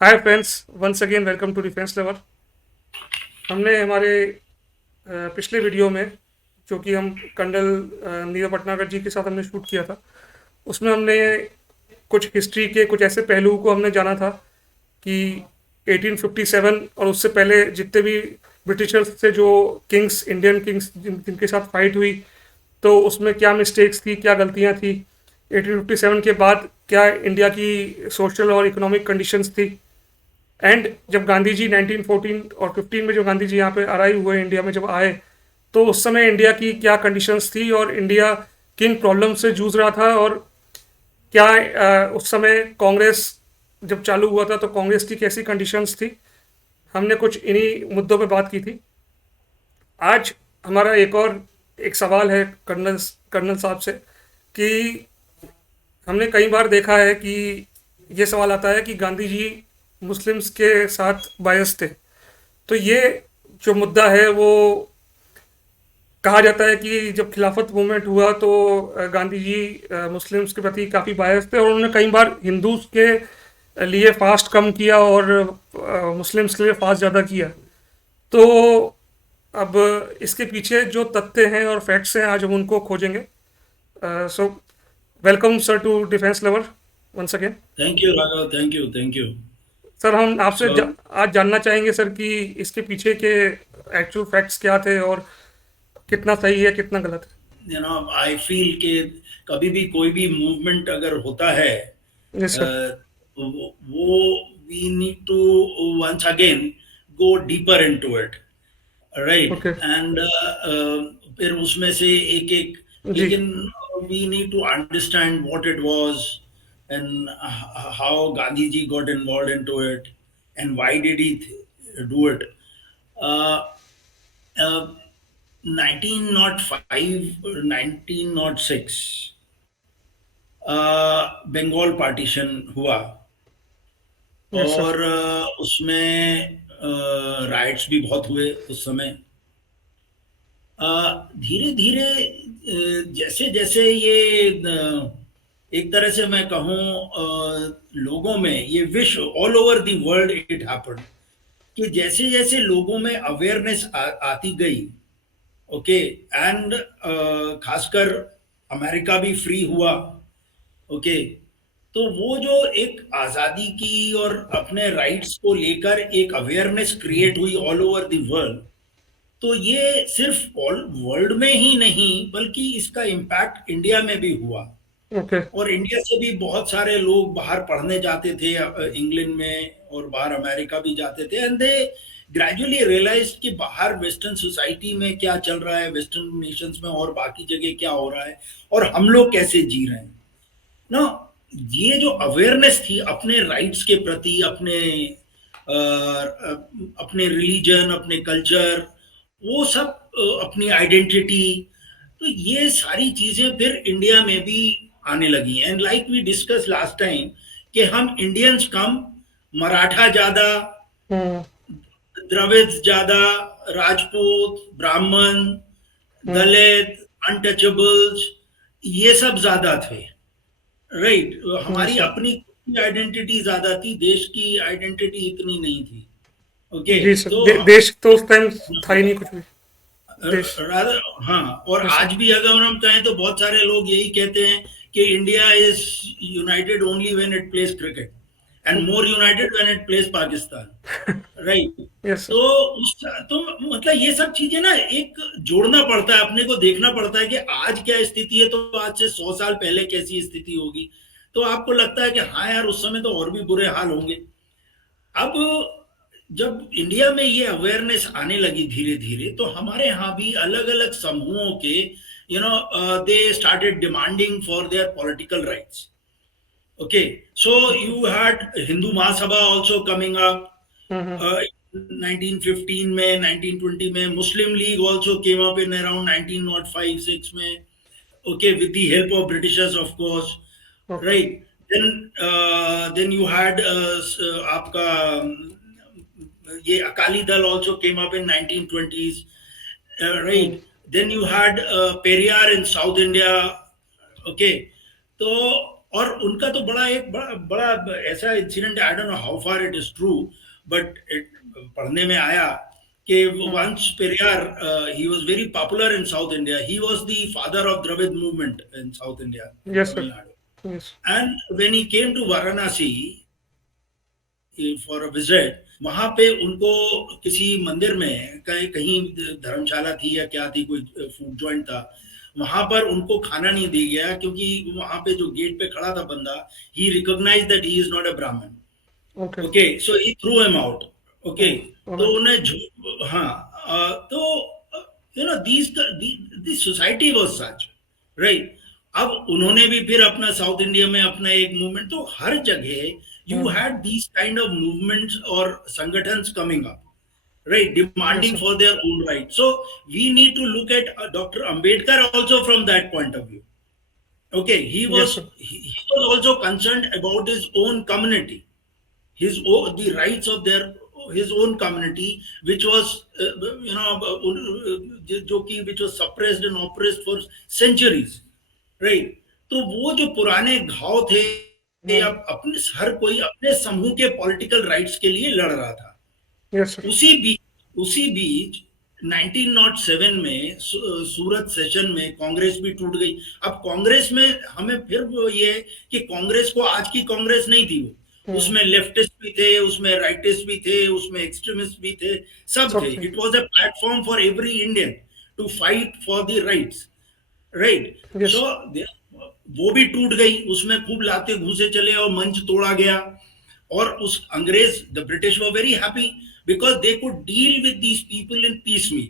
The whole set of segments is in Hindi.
Hi friends, once again welcome to defence lover. हमने हमारे पिछले वीडियो में, जो कि हम कर्नल नीरज भटनागर जी के साथ हमने शूट किया था, उसमें हमने कुछ हिस्ट्री के कुछ ऐसे पहलुओं को हमने जाना था कि 1857 और उससे पहले जितने भी ब्रिटिशर्स से जो किंग्स, इंडियन किंग्स जिनके साथ फाइट हुई, तो उसमें क्या मिस्टेक्स थी, क्या गलतियां थी। 1857 के बाद क्या इंडिया की सोशल और इकोनॉमिक कंडीशंस थी। एंड जब गांधी जी 1914 और 15 में जो गांधी जी यहाँ पे अराइव हुए इंडिया में, जब आए, तो उस समय इंडिया की क्या कंडीशंस थी और इंडिया किन प्रॉब्लम से जूझ रहा था, और क्या उस समय कांग्रेस जब चालू हुआ था तो कांग्रेस की कैसी कंडीशंस थी। हमने कुछ इन्हीं मुद्दों पे बात की थी। आज हमारा एक सवाल है कर्नल कर्नल साहब से कि हमने कई बार देखा है कि ये सवाल आता है कि गांधी जी मुस्लिम्स के साथ बायस थे। तो ये जो मुद्दा है वो कहा जाता है कि जब खिलाफत मूवमेंट हुआ तो गांधी जी मुस्लिम्स के प्रति काफ़ी बायस थे और उन्होंने कई बार हिंदूज के लिए फास्ट कम किया और मुस्लिम्स के लिए फास्ट ज़्यादा किया। तो अब इसके पीछे जो तथ्य हैं और फैक्ट्स हैं, आज हम उनको खोजेंगे। So welcome sir to defence lover once again. Thank you, Raghav. Thank you. Thank you. Sir, हम आपसे So, आज जानना चाहेंगे सर कि इसके पीछे के एक्चुअल फैक्ट्स क्या थे और कितना सही है, कितना गलत I feel कि कभी भी कोई भी मूवमेंट अगर होता है, है। Yes sir. वो we need to once again go deeper into it, right? Okay. And फिर उसमें से एक एक, जी। लेकिन we need to understand what it was and how Gandhi ji got involved into it and why did he do it. Uh, uh, 1905 or 1906 Bengal partition हुआ यस सर। और उसमें राइट्स भी बहुत हुए उस समय। धीरे धीरे जैसे जैसे ये एक तरह से मैं कहूँ लोगों में ये विश्व all over the world it happened कि जैसे जैसे लोगों में अवेयरनेस आती गई, ओके, एंड खासकर अमेरिका भी फ्री हुआ, ओके, तो वो जो एक आज़ादी की और अपने राइट्स को लेकर एक अवेयरनेस क्रिएट हुई ऑल ओवर द वर्ल्ड, तो ये सिर्फ ऑल वर्ल्ड में ही नहीं बल्कि इसका इम्पैक्ट इंडिया में भी हुआ। ओके। और इंडिया से भी बहुत सारे लोग बाहर पढ़ने जाते थे, इंग्लैंड में और बाहर अमेरिका भी जाते थे, एंड दे ग्रेजुअली रियलाइज कि बाहर वेस्टर्न सोसाइटी में क्या चल रहा है, वेस्टर्न नेशंस में और बाकी जगह क्या हो रहा है और हम लोग कैसे जी रहे हैं ना। ये जो अवेयरनेस थी अपने राइट्स के प्रति, अपने रिलीजन, अपने कल्चर, वो सब, अपनी आइडेंटिटी, तो ये सारी चीजें फिर इंडिया में भी आने लगी। And like we discuss last time कि हम इंडियंस कम, मराठा ज्यादा, हम्म। द्रविड़ ज्यादा, राजपूत, ब्राह्मण, हम्म। दलित, अनटचेबल्स, ये सब ज्यादा थे, राइट। यस हमारी सर। अपनी आइडेंटिटी ज्यादा थी, देश की आइडेंटिटी इतनी नहीं थी, ओके। जी सर। तो देश तो उस टाइम था ही नहीं कुछ भी। देश। रादर, हाँ, और यस सर। आज भी अगर हम कहें तो बहुत सारे लोग यही कहते हैं कि India is United only when it plays cricket and more United when it plays Pakistan, right. Yes sir. तो उस तो मतलब ये सब चीजें ना एक जोड़ना पड़ता है, अपने को देखना पड़ता है कि आज क्या स्थिति है तो आज से 100 साल पहले कैसी स्थिति होगी। तो आपको लगता है कि हाँ यार, उस समय तो और भी बुरे हाल होंगे। अब जब इंडिया में ये अवेयरनेस आने लगी धीरे धीरे, तो हमारे यहाँ भी अलग अलग समूहों के, they started demanding for their political rights, okay. So you had Hindu Mahasabha also coming up, hmm. 1915 में, 1920 में Muslim League also came up in around 1905-6 में, okay, with the help of Britishers, of course, okay. right. Then you had आपका ये Akali Dal also came up in 1920s, hmm. right. Then you had Periyar in South India, okay. तो और उनका तो बड़ा ऐसा incident, I don't know how far it is true, but पढ़ने में आया कि once Periyar, he was very popular in South India, he was the father of Dravida movement in South India, in yes sir. Tamil Nadu. Yes. And when he came to Varanasi for a visit, वहां पे उनको किसी मंदिर में कहीं कहीं धर्मशाला थी या क्या थी, कोई फूड जॉइंट था, वहां पर उनको खाना नहीं दिया गया क्योंकि वहां पे जो गेट पे खड़ा था बंदा, he recognise that he is not a Brahmin. Okay. Okay, so he threw him out. Okay, तो ऑलराइट। उन्हें हाँ, तो you know this society was such, right. अब उन्होंने भी फिर अपना साउथ इंडिया में अपना एक मूवमेंट, तो हर जगह you had these kind of movements और संगठन्स coming up, right, yes demanding sir. for their own right. So we need to look at Dr. Ambedkar also from that point of view. Okay, yes sir. he was also concerned about his own community, the rights of his own community, which was which was suppressed and oppressed for centuries, right. तो वो जो पुराने घाव थे, अब अपने हर कोई अपने समूह के पॉलिटिकल राइट्स के लिए लड़ रहा था. Yes sir. उसी बीच 1907 में सूरत सेशन में कांग्रेस भी टूट गई. अब कांग्रेस में हमें फिर वो ये है कि कांग्रेस को आज की कांग्रेस नहीं थी वो, उसमें लेफ्टिस्ट भी थे, उसमें राइटिस्ट भी थे, उसमें एक्सट्रीमिस्ट भी थे, सब थे. सब थे। It was a platform for every Indian to fight for the rights, right. Yes. So वो भी टूट गई, उसमें खूब लाते घूसे चले और मंच तोड़ा गया. और उस अंग्रेज, the British were very happy because they could deal with these people in piecemeal,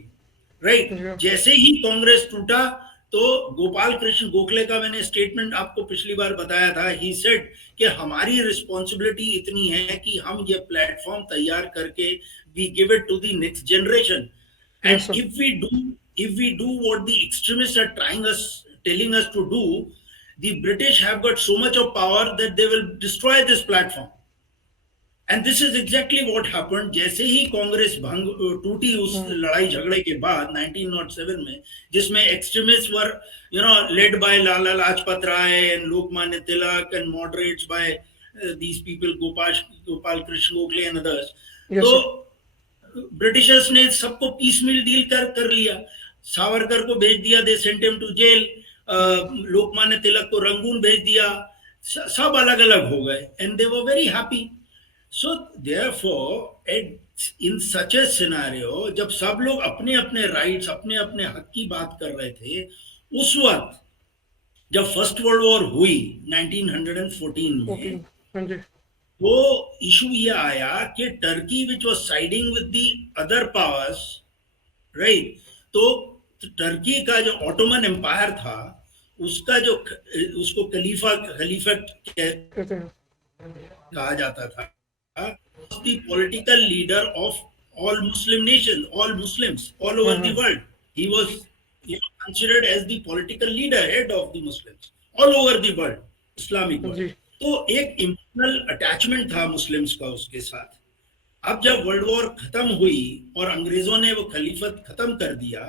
right. जैसे ही कांग्रेस टूटा तो गोपाल कृष्ण गोखले का मैंने स्टेटमेंट आपको पिछली बार बताया था. ही सेड कि हमारी रिस्पॉन्सिबिलिटी इतनी है कि हम ये प्लेटफॉर्म तैयार करके we give it to the next generation. Yes And sir. if we do what the extremists are telling us to do, the British have got so much of power that they will destroy this platform. And this is exactly what happened. जैसे ही कांग्रेस टूटी उस लड़ाई झगड़े के बाद 1907 में, जिसमें extremist were led by Lala Lajpat Rai and Lokmanya Tilak and moderates by these people, Gopal Krishna Gokhale and others. Yes तो सर। ब्रिटिशर्स ने सबको पीस मिल डील कर लिया. सावरकर को भेज दिया, they sent him to jail. Lokmanya Tilak को रंगून भेज दिया. सब अलग अलग हो गए and they were very happy. So therefore in such a scenario, जब सब लोग अपने अपने राइट्स, अपने अपने हक की बात कर रहे थे, उस वक्त जब फर्स्ट वर्ल्ड वॉर हुई 1914 में, हाँ जी। वो इशू ये आया कि Turkey which was siding with the other powers, right. तो टर्की का जो ऑटोमन एम्पायर था, उसका जो उसको खलीफत कहते हैं। कहा जाता था, the political leader of all Muslim nations, all Muslims all over the world. He was considered as the political leader, head of the Muslims all over the world, Islamic world. जी। तो एक इमोशनल अटैचमेंट था मुस्लिम्स का उसके साथ. अब जब वर्ल्ड वॉर खत्म हुई और अंग्रेजों ने वो खलीफत खत्म कर दिया,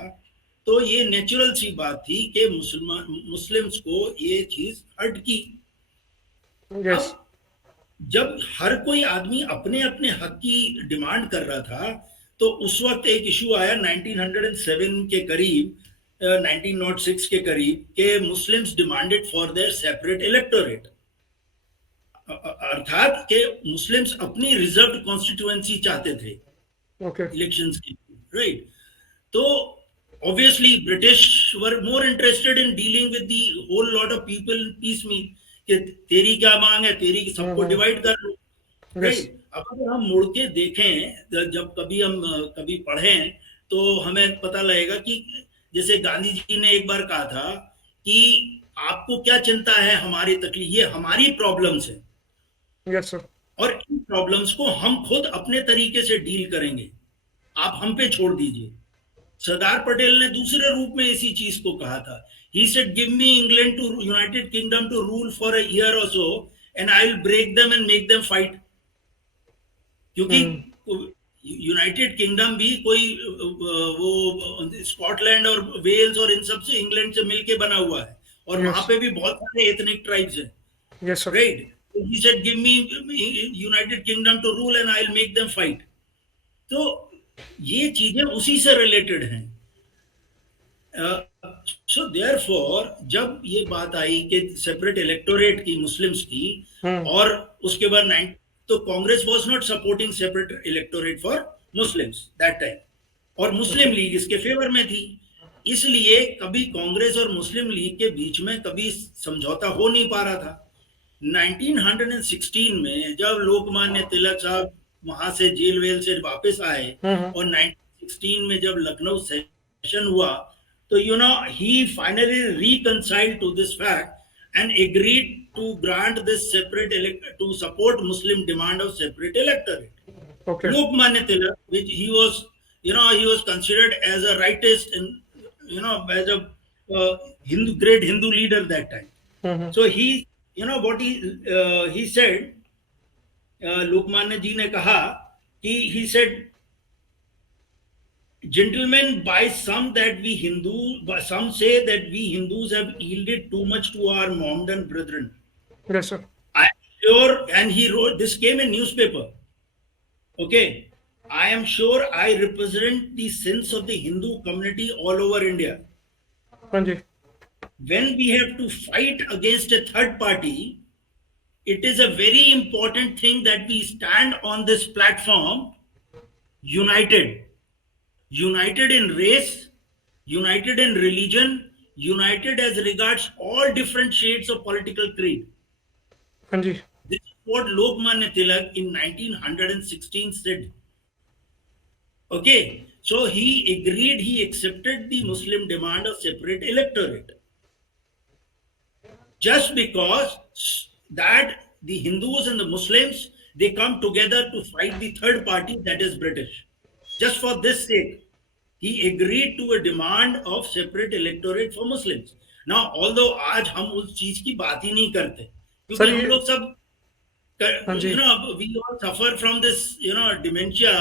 तो ये नेचुरल सी बात थी कि मुस्लिम्स को ये चीज हर्ट की. यस। अब जब हर कोई आदमी अपने अपने हक की डिमांड कर रहा था, तो उस वक्त एक इशू आया 1907 के करीब, 1906 के करीब, के Muslims demanded for their separate electorate. अर्थात के मुस्लिम्स अपनी रिजर्व कॉन्स्टिट्यूएंसी चाहते थे इलेक्शंस की, राइट. तो obviously British were more interested in dealing with the whole lot of people in piecemeal, कि तेरी क्या मांग है, तेरी सबको डिवाइड कर लो, राइट. अब अगर हम मुड़ के देखें, जब कभी पढ़ें, तो हमें पता लगेगा कि जैसे गांधी जी ने एक बार कहा था कि आपको क्या चिंता है हमारी तकलीफ, ये हमारी प्रॉब्लम्स है. Yes sir. और इन प्रॉब्लम्स को हम खुद अपने तरीके से डील करेंगे, आप हम पे छोड़ दीजिए. सरदार पटेल ने दूसरे रूप में इसी चीज को कहा था. He said, give me England to United Kingdom to rule for a year or so, and I will break them and make them fight. क्योंकि यूनाइटेड किंगडम भी कोई वो स्कॉटलैंड और वेल्स और इन सब से, इंग्लैंड से मिलके बना हुआ है, और वहां पे भी बहुत सारे एथनिक ट्राइब्स हैं. Yes sir. right? He said, "Give me United Kingdom to rule, and I'll make them fight." तो ये चीजें उसी से रिलेटेड हैं। सो देयरफॉर जब ये बात आई कि सेपरेट इलेक्टोरेट की मुस्लिम्स की, हम्म। और उसके बाद नाइन, तो Congress was not supporting separate electorate for Muslims that time, और ओके। मुस्लिम लीग इसके फेवर में थी। इसलिए कभी कांग्रेस और मुस्लिम लीग के बीच में कभी समझौता हो नहीं पा रहा था। 1916 में जब लोकमान्य तिलक साहब वहां से जेल वेल से वापस आए, हम्म। और 1916 में जब लखनऊ सेशन हुआ, तो he finally reconciled to this fact and agreed to grant this separate to support Muslim demand of separate electorate. Okay. Lokmanya Tilak, which he was, he was considered as a rightist and, as a great Hindu leader that time. Hmm. So what he said, Lokmanya ji ने कहा कि he said, "Gentlemen, by some that we some say that we Hindus have yielded too much to our Mohammedan brethren. Yes sir. I am sure," and he wrote, this came in newspaper. Okay, "I am sure I represent the sense of the Hindu community all over India. हाँ जी। When we have to fight against a third party, it is a very important thing that we stand on this platform united. United in race, united in religion, united as regards all different shades of political creed." हाँ जी। This is what Lokmanya Tilak in 1916 said. Okay, so he accepted the Muslim demand of separate electorate, just because that the Hindus and the Muslims, they come together to fight the third party, that is British. Just for this sake, he agreed to a demand of separate electorate for Muslims. Now, although आज हम उस चीज की बात ही नहीं करते, क्योंकि सर हम ये, लोग सब, हाँ जी। we all suffer from this, dementia,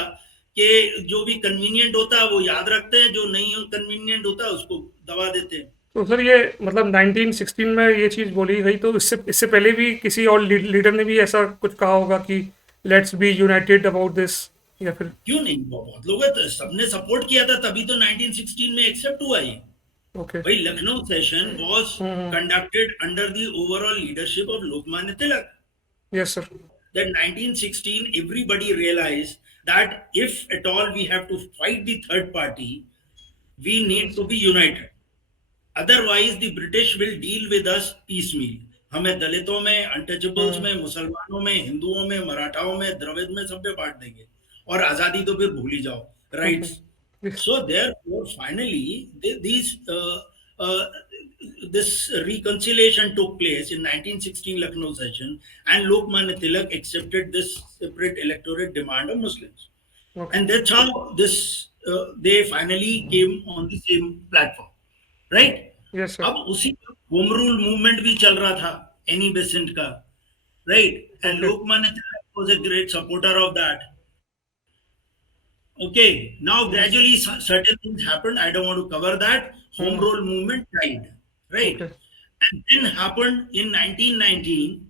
कि जो भी कन्वीनियंट होता है वो याद रखते हैं, जो नहीं कन्वीनियंट होता है उसको दबा देते हैं। तो सर ये मतलब 1916 में ये चीज़ बोली गई, तो इससे इससे पहले भी किसी और लीडर ने भी ऐसा कुछ कहा होगा कि let's be united about this, या फिर? क्यों नहीं, बहुत लोग हैं, तो सबने सपोर्ट किया था, तभी तो 1916 में एक्सेप्ट हुआ ये। ओके। भाई, Lucknow session was conducted under the overall leadership of Lokmanya Tilak. Yes sir. That 1916, everybody realized that if at all we have to fight the third party, we need to be united. Otherwise, the British will deal with us piecemeal. हमें दलितों में, अनटचेबल्स में, मुसलमानों में, हिंदुओं में, मराठाओं में, द्रविड़ में, सब पे बांट देंगे, और आजादी तो फिर भूल ही जाओ, rights. So therefore, finally, this reconciliation took place in 1916 Lucknow session, and Lokmanya Tilak accepted this separate electorate demand of Muslims, and that's how they finally came on the same platform, right? Yes sir. अब उसी होम रूल मूवमेंट भी चल रहा था एनी बेसेंट का, right? And Lokmanya Tilak was a great supporter of that. Okay, now gradually certain things happened. I don't want to cover that. Home rule movement died, right? Okay. And then happened in 1919,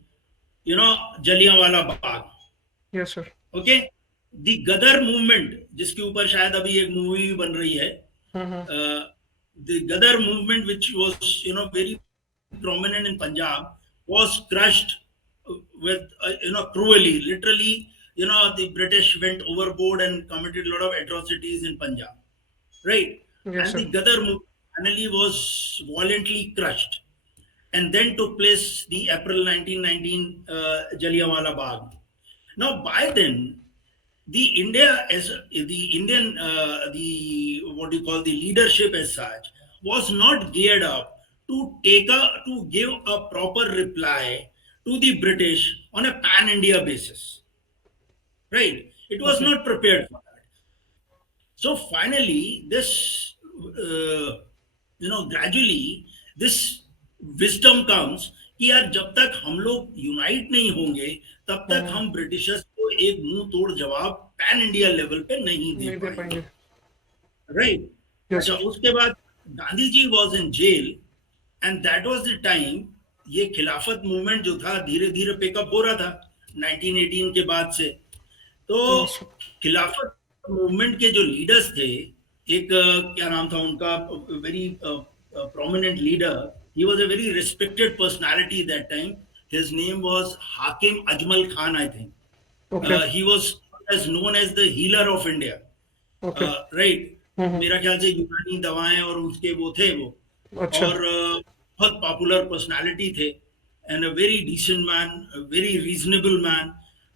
Jallianwala Bagh. Yes sir. Okay, the Gadar movement, जिसके ऊपर शायद अभी एक मूवी भी बन रही है, the Gadar movement, which was very prominent in Punjab, was crushed with cruelly, literally. The British went overboard and committed a lot of atrocities in Punjab, right? Yes, And the Gadar movement finally was violently crushed, and then took place the April 1919 Jallianwala Bagh. Now, by then, the Indian what do you call, the leadership as such, was not geared up to give a proper reply to the British on a pan-India basis. Right? It was not prepared for that. So finally, this, gradually, this wisdom comes कि यार जब तक हम लोग यूनाइट नहीं होंगे, तब तक हम ब्रिटिशर्स को एक मुंह तोड़ जवाब पैन इंडिया लेवल पे नहीं दे पाएंगे, राइट? अच्छा, उसके बाद Gandhi ji was in jail, and that was the time ये खिलाफत मूवमेंट जो था धीरे धीरे पिकअप हो रहा था 1918 के बाद से। तो yes, खिलाफत मूवमेंट के जो लीडर्स थे, एक क्या नाम था उनका, very prominent leader, he was a very respected personality that time. His name was Hakim Ajmal Khan, I think. okay, he was as known as the healer of India, okay, right. Hmm, मेरा ख्याल से यूनानी दवाएं और उसके वो थे वो। अच्छा, और बहुत पॉपुलर पर्सनालिटी थे, and a very decent man, very reasonable man.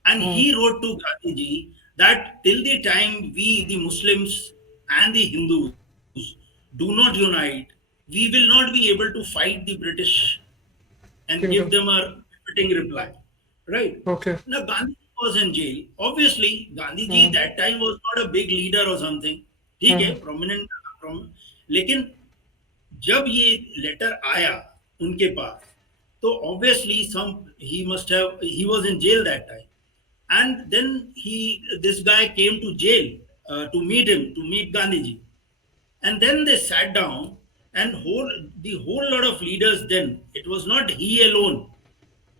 And hmm, he wrote to Gandhi ji that till the time we the Muslims and the Hindus do not unite, we will not be able to fight the British and give kingdom, them a fitting reply, right? okay, Now Gandhi was in jail. Obviously, Gandhi ji hmm, that time was not a big leader or something. ठीक है, हम्म, prominent, लेकिन जब ये लेटर आया उनके पास, तो obviously some he must have, he was in jail that time, and then this guy came to jail to meet him, to meet Gandhi ji. And then they sat down, and the whole lot of leaders, then it was not he alone,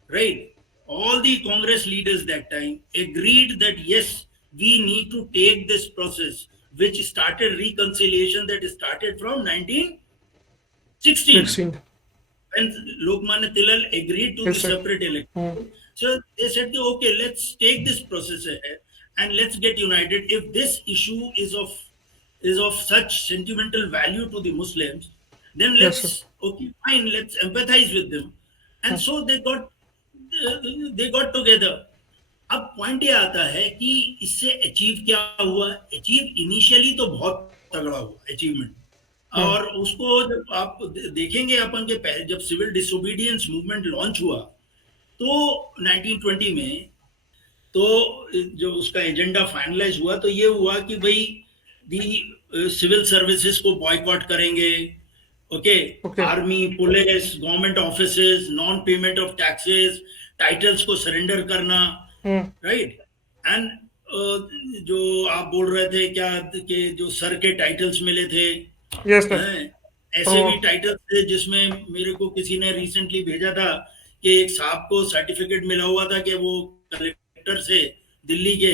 right? All the Congress leaders that time agreed that yes, we need to take this process, which started reconciliation, that started from 1916, 16, when Lokmanya Tilak agreed to the yes, sir, separate election. Hmm, So they said, okay, let's take this process ahead and let's get united. If this issue is of such sentimental value to the Muslims, then yes, sir, let's, okay, fine, let's empathize with them. And hmm, so they got together. अब पॉइंट ये आता है कि इससे अचीव क्या हुआ। अचीव इनिशियली तो बहुत तगड़ा हुआ अचीवमेंट, हम्म, और उसको जब आप देखेंगे अपन के पहले जब सिविल डिसोबीडियंस मूवमेंट लॉन्च हुआ, तो 1920 में, तो जो उसका एजेंडा फाइनलाइज हुआ तो ये हुआ कि भाई दी सिविल सर्विसेज को बॉयकॉट करेंगे, okay, okay, army, police, government offices, non payment of taxes, titles को सरेंडर करना, हम्म, राइट। एंड जो आप बोल रहे थे क्या कि जो सर के टाइटल्स मिले थे, yes, sir, हैं, तो ऐसे भी टाइटल्स थे जिसमें मेरे को किसी ने रिसेंटली भेजा था कि एक साहब को सर्टिफिकेट मिला हुआ था कि वो कलेक्टर से दिल्ली के,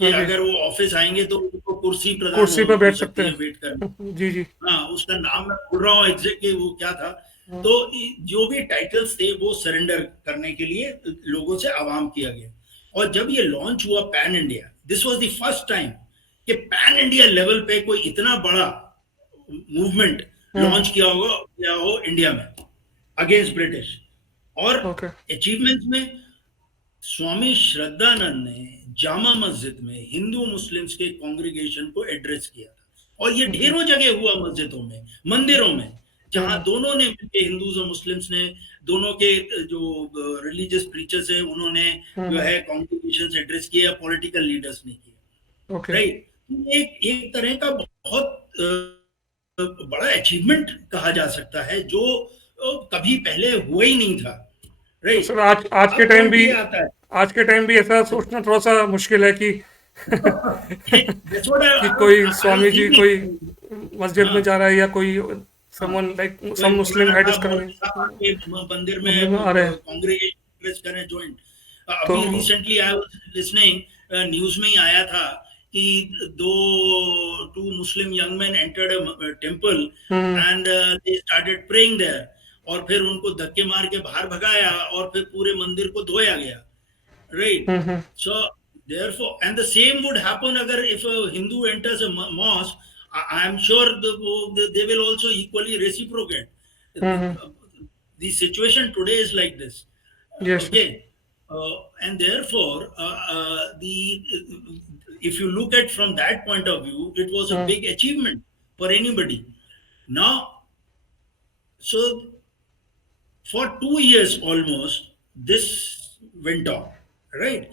कि हाँ जी, अगर वो ऑफिस आएंगे तो उनको कुर्सी प्रदान कुर्सी पे हो बैठ सकते सकती है हैं, वेट करने। जी जी, हाँ, उसका नाम मैं भूल रहा हूँ एग्जैक्टली वो क्या था। हम्म, तो जो भी टाइटल्स थे वो सरेंडर करने के लिए लोगों से आवाम किया गया। और जब ये लॉन्च हुआ pan India, this was the first time कि पैन इंडिया लेवल पे कोई इतना बड़ा मूवमेंट हम्म, लॉन्च किया हो इंडिया में अगेंस्ट ब्रिटिश। और ओके, अचीवमेंट्स में स्वामी श्रद्धानंद ने जामा मस्जिद में हिंदू मुस्लिम्स के कांग्रेगेशन को एड्रेस किया था, और ये हम्म, ढेरों जगह हुआ, मस्जिदों में, मंदिरों में, जहां हम्म, दोनों ने मिलकर, हिंदूज और मुस्लिम्स ने, दोनों के जो रिलीजियस प्रीचर्स है उन्होंने जो हम्म, है कांग्रेगेशन एड्रेस किया, पॉलिटिकल लीडर्स ने किया, ओके, राइट। एक एक तरह का बहुत बड़ा अचीवमेंट कहा जा सकता है, जो कभी पहले हुआ ही नहीं था, तो राइट। सर आज के अब टाइम पॉइंट भी ये आता है, आज के टाइम भी ऐसा सोचना थोड़ा सा मुश्किल है कि that's what कि कोई I was स्वामी जी कोई thinking. मस्जिद में हाँ, जा रहा है या कोई हाँ, समवन लाइक कोई सम मुस्लिम मौलाना हेड इज साहब, कमिंग मौलवी साहब आपके मंदिर मंदिर में में आ रहे हैं, कांग्रेगेशन करें ज्वाइंट। तो अभी recently I was listening, news में ही आया था कि two Muslim young man entered a temple hmm, and they started praying there, और फिर उनको धक्के मार के बाहर भगाया और फिर पूरे मंदिर को धोया गया, right? Hmm, So therefore, and the same would happen agar if a Hindu enters a mosque. I am sure they will also equally reciprocate. Hmm, The situation today is like this, yes, okay, and therefore if you look at from that point of view, it was a big achievement for anybody. Now, so for 2 years almost, this went on, right?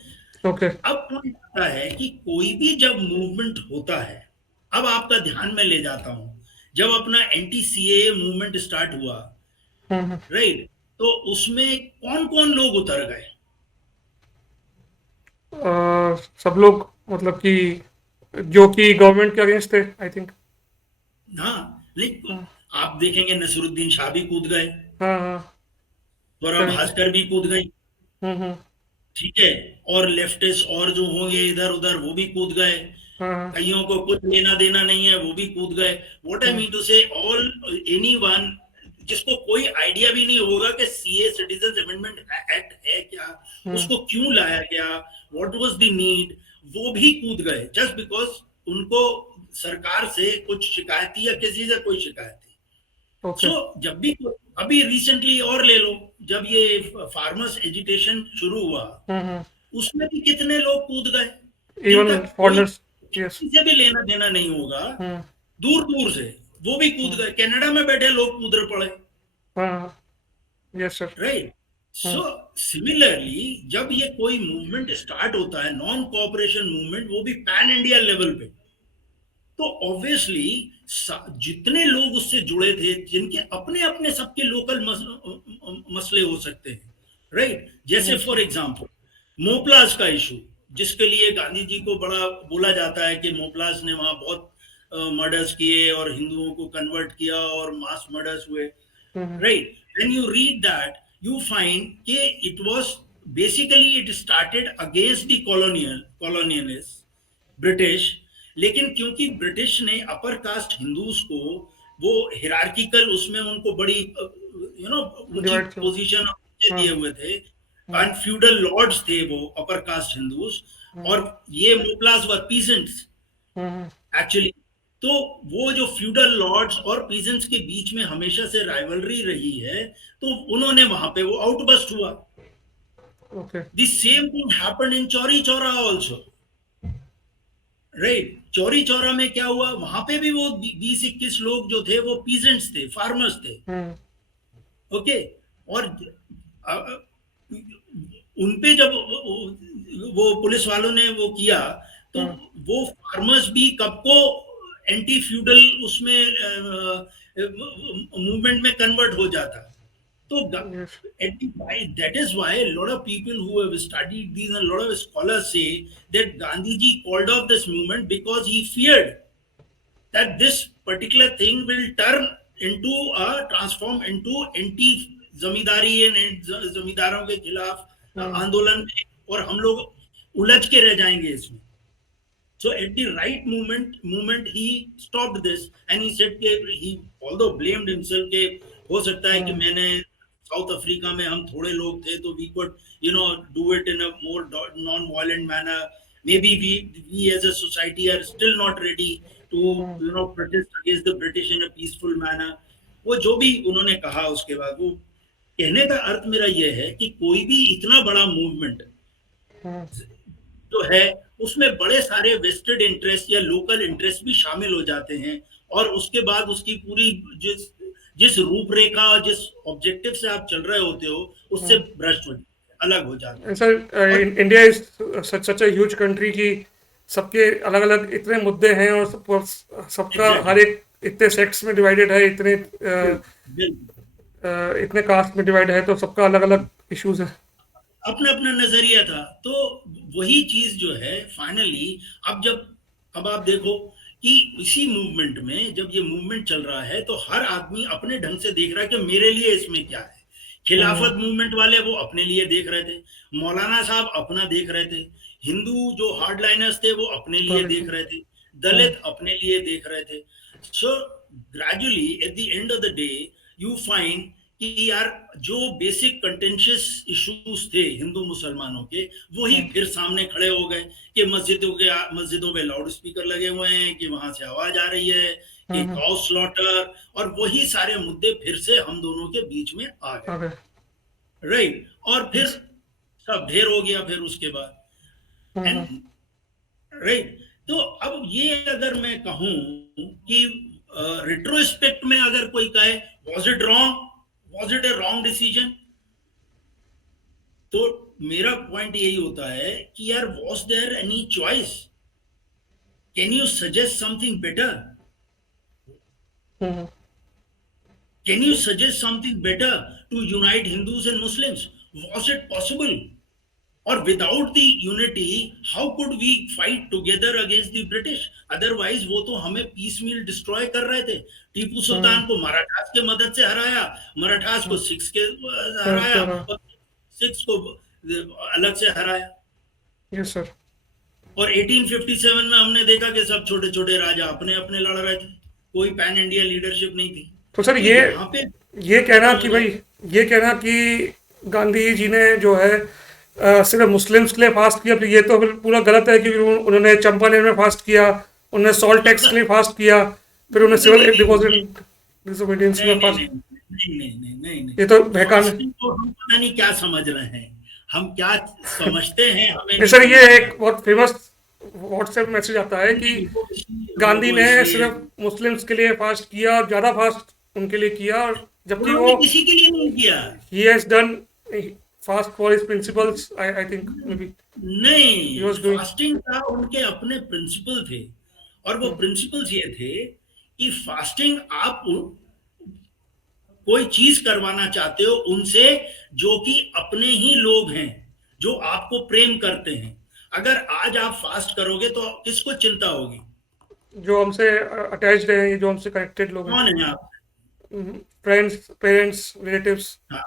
Okay, अब पॉइंट आता है कि कोई भी जब मूवमेंट होता है, अब आपका ध्यान में ले जाता हूं, जब अपना एंटी सीएए मूवमेंट स्टार्ट हुआ, हम्म, राइट, तो उसमें कौन कौन लोग उतर गए। सब लोग मतलब कि जो कि गवर्नमेंट के अगेंस्ट थे आई थिंक, हाँ, लेकिन हाँ आप देखेंगे नसरुद्दीन शाह भी कूद गए, हाँ हाँ, स्वरा करेक्ट। भास्कर भी कूद गई, हम्म। ठीक है, और लेफ्टिस्ट और जो होंगे इधर उधर वो भी कूद गए, हाँ हाँ। कईयों को कुछ लेना देना नहीं है वो भी कूद गए। What I hmm mean to say, all anyone जिसको कोई आइडिया भी नहीं होगा कि सीए सिटीजन अमेंडमेंट एक्ट है क्या, हम्म। उसको क्यों लाया गया, व्हाट वाज द नीड, वो भी कूद गए जस्ट बिकॉज उनको सरकार से कुछ शिकायत थी या किसी से कोई शिकायत थी। ओके। सो जब भी, अभी रिसेंटली और ले लो, जब ये फार्मर्स एजुटेशन शुरू हुआ, हम्म। उसमें भी कितने लोग कूद गए जिनका इवन कोई फॉरनर्स। यस। किसी से भी लेना देना नहीं होगा, हम्म दूर दूर से, वो भी कूद हम्म। गए, कनाडा में बैठे लोग कूद पड़े। हाँ हाँ। Yes sir. राइट। सो हम्म सिमिलरली जब ये कोई मूवमेंट स्टार्ट होता है, नॉन कोऑपरेशन मूवमेंट, वो भी पैन इंडिया लेवल पे, तो ऑब्वियसली जितने लोग उससे जुड़े थे, जिनके अपने अपने सबके लोकल मसले हो सकते हैं, राइट। जैसे यस। फॉर एग्जांपल मोपलास का इशू, जिसके लिए गांधी जी को बड़ा बोला जाता है कि मोपलास ने वहां बहुत मर्डर्स किए और हिंदुओं को कन्वर्ट किया और मास मर्डर्स हुए, hmm right. When you read that you find कि it was basically it started against the colonialist British, लेकिन क्योंकि ब्रिटिश ने अपर कास्ट हिंदूज को वो हिरार्किकल, उसमें उनको बड़ी ऊंची डिवाइड किया। पोजीशन हाँ दिए हुए थे, हाँ। एंड फ्यूडल लॉर्ड्स थे वो अपर कास्ट हिंदूज, हम्म और ये मोपलास वर पीजेंट्स हम्म। एक्चुअली। तो वो जो फ्यूडल लॉर्ड्स और पीजेंट्स के बीच में हमेशा से राइवलरी रही है, तो उन्होंने वहां पे वो आउटबस्ट हुआ। Okay. The same thing happened in Chauri Chaura also, right. Chauri Chaura में क्या हुआ, वहां पे भी वो 20-21 लोग जो थे वो पीजेंट्स थे, फार्मर्स थे, हम्म ओके। और उनपे जब वो पुलिस वालों ने वो किया, तो हम्म। वो फार्मर्स भी कब को एंटी फ्यूडल उसमें मूवमेंट में कन्वर्ट हो जाता। तो yes. that is why a lot of people who have studied these, and a lot of scholars say that Gandhiji called off this movement because he feared that this particular thing will turn into a transform into anti zamindari and जमींदारों के खिलाफ हम्म आंदोलन में, और हम लोग उलझ के रह जाएंगे इसमें। So at the right moment he stopped this, and he said कि he although blamed himself कि हो सकता है कि हम्म। मैंने साउथ अफ्रीका में हम थोड़े लोग थे तो we could do it in a more non-violent manner. Maybe we as a society are still not ready to hmm protest against the British in a peaceful manner. वो जो भी उन्होंने कहा उसके बाद, वो कहने का अर्थ मेरा यह है कि कोई भी इतना बड़ा मूवमेंट हम्म। जो है उसमें बड़े सारे वेस्टेड इंटरेस्ट या लोकल इंटरेस्ट भी शामिल हो जाते हैं, और उसके बाद उसकी पूरी जिस जिस रूपरेखा, जिस ऑब्जेक्टिव से आप चल रहे होते हो, उससे हम्म। भ्रष्ट हो, अलग हो जाते हैं। सर, और India is such a huge country की सबके अलग अलग इतने मुद्दे हैं, और सबका हर एग्जैक्टली, एक इतने सेक्ट्स में डिवाइडेड है, इतने बिल्कुल इतने कास्ट में डिवाइड है, तो सबका अलग अलग इश्यूज है। अपना अपना नजरिया था। तो वही चीज जो है फाइनली, अब आप देखो कि इसी मूवमेंट में जब ये मूवमेंट चल रहा है, तो हर आदमी अपने ढंग से देख रहा है कि मेरे लिए इसमें क्या है। हम्म। खिलाफत मूवमेंट वाले वो अपने लिए देख रहे थे, मौलाना साहब अपना देख रहे थे, हिंदू जो हार्डलाइनर्स थे वो अपने लिए पॉलिटिक्स। देख रहे थे, हम्म दलित अपने लिए देख रहे थे। So gradually at the end of the day you find कि यार जो बेसिक कंटेंशियस इश्यूज थे हिंदू मुसलमानों के, वही हम्म फिर सामने खड़े हो गए कि मस्जिदों पे लाउड स्पीकर लगे हुए हैं, कि वहां से आवाज आ रही है, कि हम्म। काउ स्लॉटर, और वही सारे मुद्दे फिर से हम दोनों के बीच में आ गए, ओके। राइट। और फिर यस। सब ढेर हो गया फिर उसके बाद, हम्म एंड राइट। तो अब ये अगर मैं कहूं कि रिट्रोस्पेक्ट में अगर कोई कहे was it wrong, was it a wrong decision, तो मेरा पॉइंट यही होता है कि यार was there any choice, can you suggest something better, hmm. Can you suggest something better to unite Hindus and Muslims, was it possible? और without the unity how could we fight together against the British? Otherwise वो तो हमें पीस मील डिस्ट्रॉय कर रहे थे। टीपू सुल्तान हम्म को मराठास के मदद से हराया, मराठास को हम्म, सिक्स के फ्रेंड्स हराया, द्वारा। और सिक्स को अलग से हराया। Yes sir. और 1857 में हमने देखा कि सब छोटे छोटे राजा अपने अपने लड़ रहे थे, कोई पैन इंडिया लीडरशिप नहीं थी। तो सर तो ये यहाँ पे ये कहना कि समझ भाई, ये कहना कि गांधी जी ने जो है सिर्फ मुस्लिम्स के लिए फास्ट किया, फिर ये तो फिर पूरा गलत है कि फिर उन्होंने चंपानेर में फास्ट किया, उन्होंने सॉल्ट टैक्स के लिए फास्ट किया, फिर उन्होंने नहीं सिविल नहीं नहीं डिपॉजिट डिसोबीडियंस नहीं में नहीं फास्ट। नहीं नहीं नहीं नहीं नहीं नहीं। ये तो बहकान है। फास्टिंग को हम पता नहीं क्या समझ रहे हैं, हम क्या समझते हैं हमें नहीं नहीं सर, ये समझ में एक बहुत फेमस व्हाट्सएप मैसेज आता है कि नहीं, गांधी वो ने इसलिए सिर्फ मुस्लिम्स के लिए फास्ट किया और ज़्यादा फास्ट उनके लिए किया, और जबकि वो उन्होंने किसी के लिए नहीं किया। he has done fast for his principles. I think maybe he नहीं, was doing. फास्टिंग का उनके अपने प्रिंसिपल थे, और वो Hmm. प्रिंसिपल्स ये थे कि फास्टिंग आप कोई चीज करवाना चाहते हो उनसे जो कि अपने ही लोग हैं, जो आपको प्रेम करते हैं। अगर आज आप फास्ट करोगे तो किसको चिंता होगी? जो हमसे अटैच्ड हैं, जो हमसे कनेक्टेड लोग हैं, कौन है आप? फ्रेंड्स, पेरेंट्स, रिलेटिव्स, हाँ,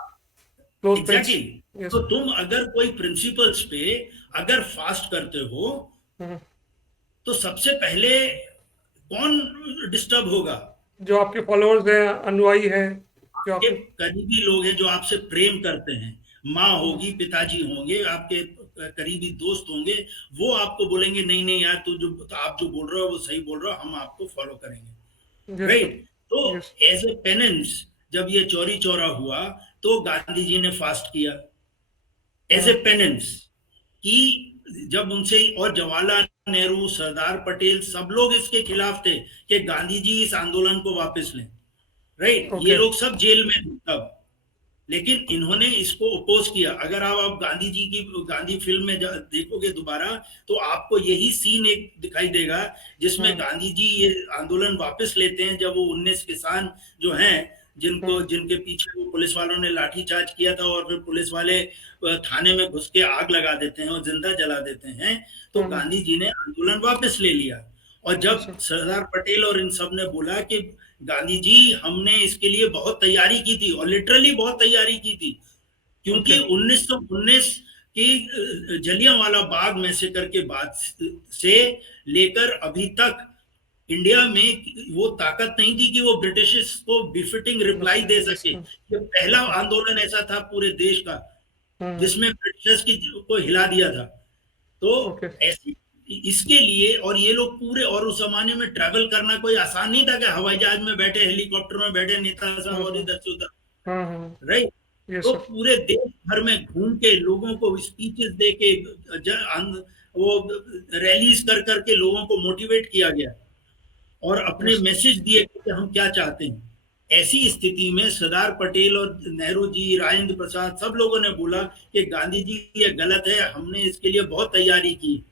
क्लोज फ्रेंड्स। एग्जैक्टली। यस। तो तुम अगर कोई प्रिंसिपल्स पे अगर फास्ट करते हो तो सबसे पहले कौन डिस्टर्ब होगा? जो आपके फॉलोअर्स हैं, अनुयायी हैं, जो आपके आपके। करीबी लोग हैं जो आपसे प्रेम करते हैं, माँ होगी, पिताजी होंगे, आपके करीबी दोस्त होंगे। वो आपको बोलेंगे नहीं नहीं यार, तू जो आप जो बोल रहे हो वो सही बोल रहे हो, हम आपको फॉलो करेंगे। Yes sir. राइट। तो यस। एज ए पेनेंस जब ये चौरी चौरा हुआ तो गांधी जी ने फास्ट किया एज ए पेनेंस, कि जब उनसे, और जवाहरलाल नेहरू, सरदार पटेल, सब लोग इसके खिलाफ थे कि गांधी जी इस आंदोलन को वापस लें। राइट, ये ओके। लोग सब जेल में थे तब, लेकिन इन्होंने इसको अपोज किया। अगर आप गांधी जी की गांधी फिल्म में देखोगे दोबारा तो आपको यही सीन एक दिखाई देगा जिसमें गांधी जी ये आंदोलन वापस लेते हैं, जब वो 19 किसान जो हैं जिनको जिनके पीछे वो पुलिस वालों ने लाठीचार्ज किया था और फिर पुलिस वाले थाने में घुस के आग लगा देते हैं और जिंदा जला देते हैं, तो गांधी जी ने आंदोलन वापस ले लिया। और जब सरदार पटेल और इन सब ने बोला कि गांधी जी हमने इसके लिए बहुत तैयारी की थी, और लिटरली बहुत तैयारी की थी, क्योंकि ओके। 1919 की जलियांवाला बाग मैसेकर के बाद से लेकर अभी तक इंडिया में वो ताकत नहीं थी कि वो ब्रिटिश को बिफिटिंग रिप्लाई दे सके। ये पहला आंदोलन ऐसा था पूरे देश का जिसमें ब्रिटिश की को हिला दिया था। तो ओके। ऐसी इसके लिए, और ये लोग पूरे, और उस जमाने में ट्रैवल करना कोई आसान नहीं था कि हवाई जहाज में बैठे, हेलीकॉप्टर में बैठे नेता साहब और इधर से उधर। हाँ। राइट। यस तो सर। पूरे देश भर में घूम के लोगों को स्पीचेस दे के वो रैलीज कर करके लोगों को मोटिवेट किया गया और अपने यस। मैसेज दिए कि हम क्या चाहते हैं। ऐसी स्थिति में सरदार पटेल और नेहरू जी, राजेंद्र प्रसाद, सब लोगों ने बोला कि गांधी जी ये गलत है, हमने इसके लिए बहुत तैयारी की।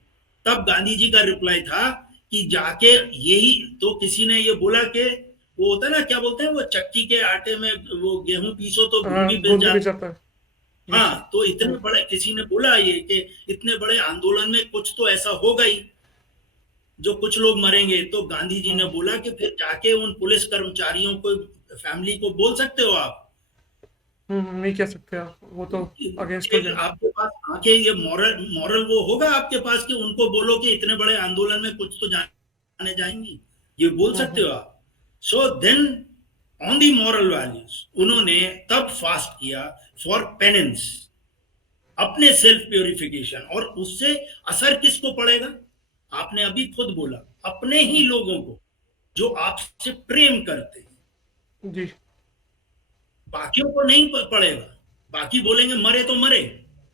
तब गांधी जी का रिप्लाई था कि जाके यही तो, किसी ने ये बोला कि वो होता है ना, क्या बोलते हैं वो, चक्की के आटे में वो गेहूं पीसो तो घुन हाँ, भी पिस गोंद भी जाता। जाता है। यस हाँ, तो इतने बड़े, किसी ने बोला ये कि इतने बड़े आंदोलन में कुछ तो ऐसा होगा ही जो कुछ लोग मरेंगे। तो गांधी जी ने सर। बोला कि फिर जाके उन पुलिस कर्मचारियों को, फैमिली को बोल सकते हो आप नहीं कह सकते आप, वो तो अगेंस्ट हो कि जाए। आपके पास आके ये मॉरल मॉरल वो होगा आपके पास कि उनको बोलो कि इतने बड़े आंदोलन में कुछ तो जाने जाएंगी, ये बोल सकते हो आप? So then on the moral values उन्होंने तब फास्ट किया फॉर पेनेंस, अपने सेल्फ प्योरिफिकेशन। और उससे असर किसको पड़ेगा? आपने अभी खुद बोला, अपने ही लोगों को जो आपसे प्रेम करते हैं। जी। बाकियों को नहीं पड़ेगा, बाकी बोलेंगे मरे तो मरे,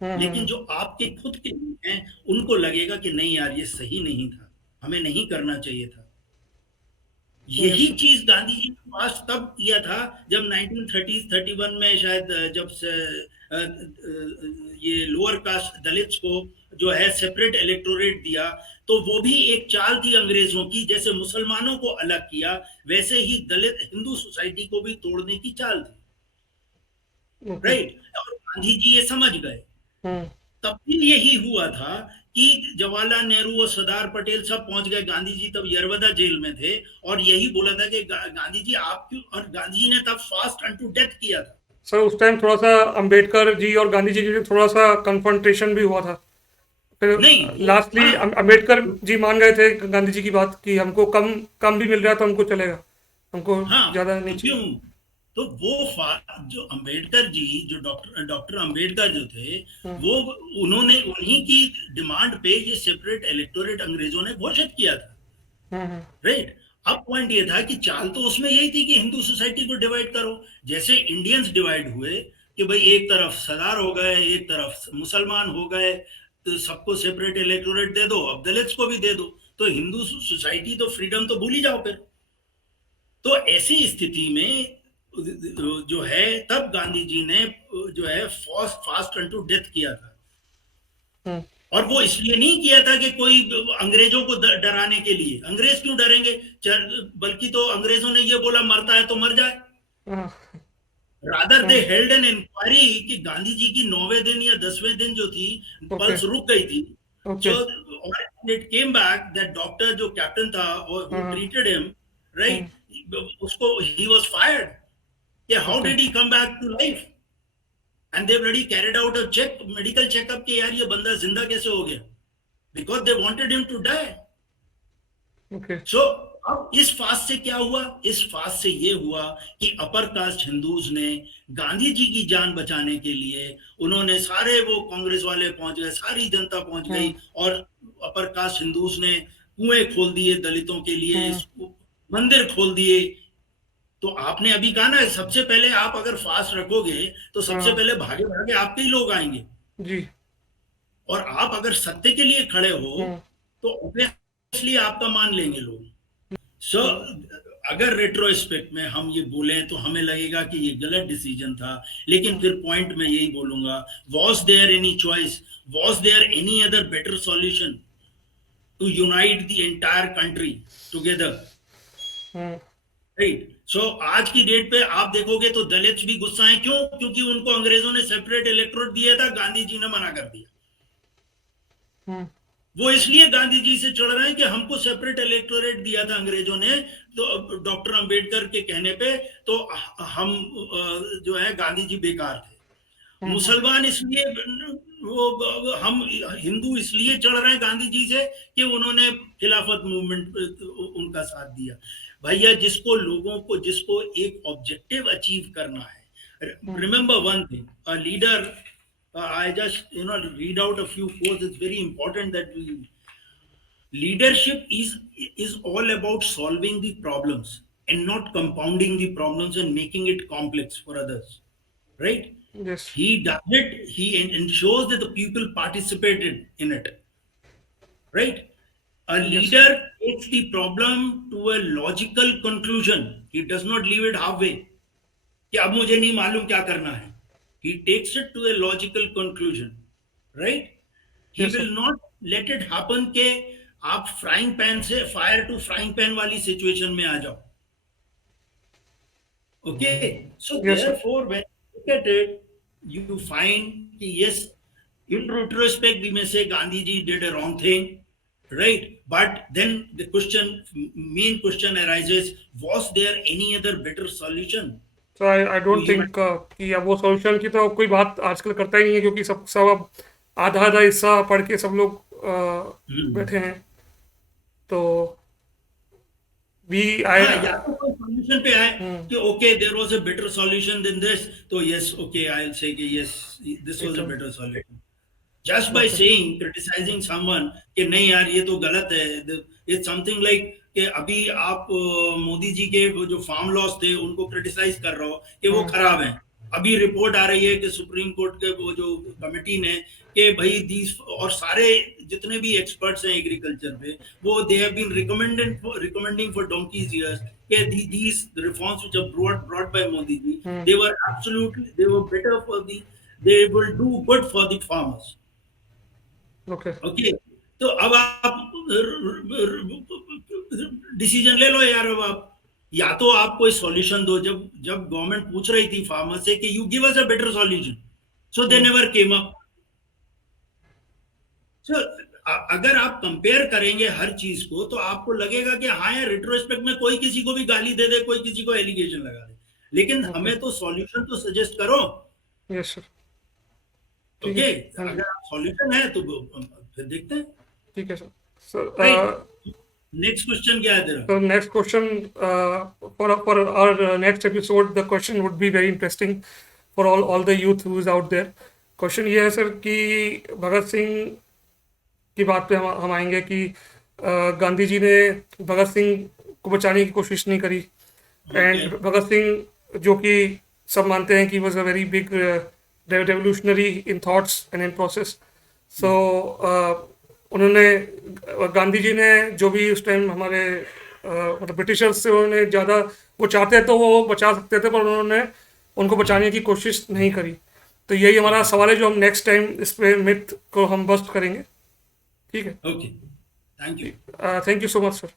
लेकिन हम्म। जो आपके खुद के हैं उनको लगेगा कि नहीं यार ये सही नहीं था, हमें नहीं करना चाहिए था। यस यही सर। चीज गांधी जी ने पास तब किया था जब 1930 31 में शायद, जब से ये लोअर कास्ट दलित्स को जो है सेपरेट इलेक्टोरेट दिया, तो वो भी एक चाल थी अंग्रेजों की। जैसे मुसलमानों को अलग किया वैसे ही दलित हिंदू सोसाइटी को भी तोड़ने की चाल थी। ओके। राइट। और गांधी जी ये समझ गए। तब भी यही हुआ था कि जवाहरलाल नेहरू और सरदार पटेल सब पहुंच गए, गांधी जी तब यरवदा जेल में थे, और यही बोला था कि गांधी जी आप क्यों, और गांधी जी ने तब फास्ट अनटू डेथ किया था। सर उस टाइम थोड़ा सा अंबेडकर जी और गांधी जी के बीच थोड़ा सा कन्फ्रंटेशन भी हुआ था। फिर नहीं वो, लास्टली हाँ, अंबेडकर जी मान गए थे गांधी जी की बात कि हमको कम कम भी मिल रहा है तो हमको चलेगा, हमको हाँ, ज़्यादा नहीं तो क्यों, चाहिए। तो जो अंबेडकर जी, जो डॉक्टर डॉक्टर अंबेडकर जो थे, हुँ, वो उन्होंने उन्हीं की डिमांड पे ये सेपरेट इलेक्टोरेट अंग्रेजों ने घोषित किया था। हुँ, हुँ, राइट। अब पॉइंट ये था कि चाल तो उसमें यही थी कि हिंदू सोसाइटी को डिवाइड करो, जैसे इंडियंस डिवाइड हुए कि भाई एक तरफ सरदार हो गए, एक तरफ मुसलमान हो गए, तो सबको सेपरेट इलेक्टोरेट दे दो, अब दलित्स को भी दे दो, तो हिंदू सोसाइटी तो फ्रीडम तो भूल ही जाओ फिर। तो ऐसी स्थिति में जो है, तब गांधी जी ने जो है फास्ट फास्ट अनटू डेथ किया था। हुँ, और वो इसलिए नहीं किया था कि कोई अंग्रेजों को डराने के लिए, अंग्रेज क्यों डरेंगे, बल्कि तो अंग्रेजों ने ये बोला मरता है तो मर जाए। हाँ, रादर दे हाँ, हेल्ड एन इंक्वायरी कि गांधी जी की 9वें दिन या 10वें दिन जो थी, ओके, पल्स रुक गई थी। Okay, so it came back that doctor जो कैप्टन था और हु हाँ, ट्रीटेड हिम, हुँ, राइट, उसको ही वाज फायर्ड, कि how okay, did he come back to life, and they bloody carried out a check medical checkup कि यार ये बंदा जिंदा कैसे हो गया, because they wanted him to die. Okay, so अब इस फास्ट से क्या हुआ, इस फास्ट से ये हुआ कि अपर कास्ट हिंदूज ने गांधी जी की जान बचाने के लिए, उन्होंने सारे, वो कांग्रेस वाले पहुंच गए, सारी जनता पहुंच हुँ, गई, और अपर कास्ट हिंदूज ने कुएं खोल दिए दलितों के लिए, हुँ, मंदिर खोल दिए। तो आपने अभी कहा ना, सबसे पहले आप अगर फास्ट रखोगे तो सबसे हाँ, पहले भागे भागे आपके ही लोग आएंगे, जी, और आप अगर सत्य के लिए खड़े हो हुँ, तो ऑब्वियसली आपका मान लेंगे लोग। सो हुँ, अगर रेट्रोस्पेक्ट में हम ये बोलें तो हमें लगेगा कि ये गलत डिसीजन था, लेकिन हुँ, फिर पॉइंट में यही बोलूंगा, was there any choice, was there any other better solution to unite the entire country together, hmm, right. So आज की डेट पे आप देखोगे तो दलित भी गुस्सा है, क्यों, क्योंकि उनको अंग्रेजों ने सेपरेट इलेक्टोरेट दिया था, गांधी जी ने मना कर दिया। हुँ, वो इसलिए गांधी जी से चढ़ रहे हैं कि हमको सेपरेट इलेक्टोरेट दिया था अंग्रेजों ने, तो डॉक्टर अंबेडकर के कहने पे, तो हम जो है गांधी जी बेकार थे। हुँ, हुँ, मुसलमान इसलिए, वो हम हिंदू इसलिए चढ़ रहे हैं गांधी जी से कि उन्होंने खिलाफत मूवमेंट उनका साथ दिया। भैया, जिसको लोगों को, जिसको एक ऑब्जेक्टिव अचीव करना है, hmm, remember one thing, a leader, I just read out a few quotes. It's very important that we, leadership is all about solving the problems and not compounding the problems and making it complex for others. Right? Yes, He does it. He ensures that the people participated in it. Right? A yes, leader takes the problem to a logical conclusion. He does not leave it halfway. कि अब मुझे नहीं मालूम क्या करना है. He takes it to a logical conclusion. Right? He yes sir, will not let it happen कि आप फ्राइंग पैन से फायर टू फ्राइंग पैन वाली सिचुएशन में आ जाओ. Okay, so yes sir, therefore when you look at it, you find कि yes, in retrospect we may say Gandhi ji did a wrong thing, right? But then the question, main question arises, was there any other better solution तो आई to डोंट human? थिंक कि अब वो सॉल्यूशन की तो कोई बात आजकल करता ही नहीं है, क्योंकि सब सब अब आधा आधा हिस्सा पढ़ के सब लोग बैठे हैं। तो वी आई हाँ, या तो कोई सॉल्यूशन पे आए हम्म, कि okay there was a better solution than this, तो yes, okay, I will say कि यस, दिस वाज अ एकदम better solution. Just by okay, saying, criticising someone कि नहीं यार ये तो गलत है, इट्स समथिंग लाइक कि अभी आप मोदी जी के वो जो फार्म लॉस थे उनको क्रिटिसाइज कर रहे हो कि वो हम्म, खराब हैं। अभी रिपोर्ट आ रही है कि सुप्रीम कोर्ट के वो जो कमेटी ने, कि भाई दीज, और सारे जितने भी एक्सपर्ट्स हैं एग्रीकल्चर पे, वो they have been recommending for donkey's years कि these reforms which are brought by Modi ji, hmm, they were absolutely, they were better for the, they will do good for the farmers. Okay, okay, तो अब आप डिसीजन ले लो यार, अब आप, या तो आप कोई सॉल्यूशन दो, जब जब गवर्नमेंट पूछ रही थी फार्मर से कि you give us a better solution, so they hmm, never came up, sir, अगर आप कंपेयर करेंगे हर चीज को तो आपको लगेगा कि हाँ यार, रिट्रोस्पेक्ट में कोई किसी को भी गाली दे दे, कोई किसी को एलिगेशन लगा दे, लेकिन ओके। हमें तो सॉल्यूशन तो सजेस्ट करो। Yes sir. ठीक है ओके, सर, हाँ जी। अगर आप सॉल्यूशन है तो फिर देखते हैं। ठीक है sir. Sir right, next question क्या है तेरा? so next question, for our next episode, the question would be very interesting for all the youth who is out there. Question ये है सर कि भगत सिंह की बात पे हम आएंगे कि गांधी जी ने भगत सिंह को बचाने की कोशिश नहीं करी। ओके। एंड भगत सिंह जो कि सब मानते हैं कि was a very big revolutionary in thoughts and in process. So उन्होंने गांधी जी ने जो भी उस टाइम हमारे मतलब ब्रिटिशर्स से उन्होंने ज़्यादा वो चाहते तो वो बचा सकते थे, पर उन्होंने उनको बचाने की कोशिश नहीं करी। तो यही हमारा सवाल है जो हम नेक्स्ट टाइम इस पे मिथ को हम बस्ट करेंगे। ठीक है। Okay, thank you. Thank you so much sir.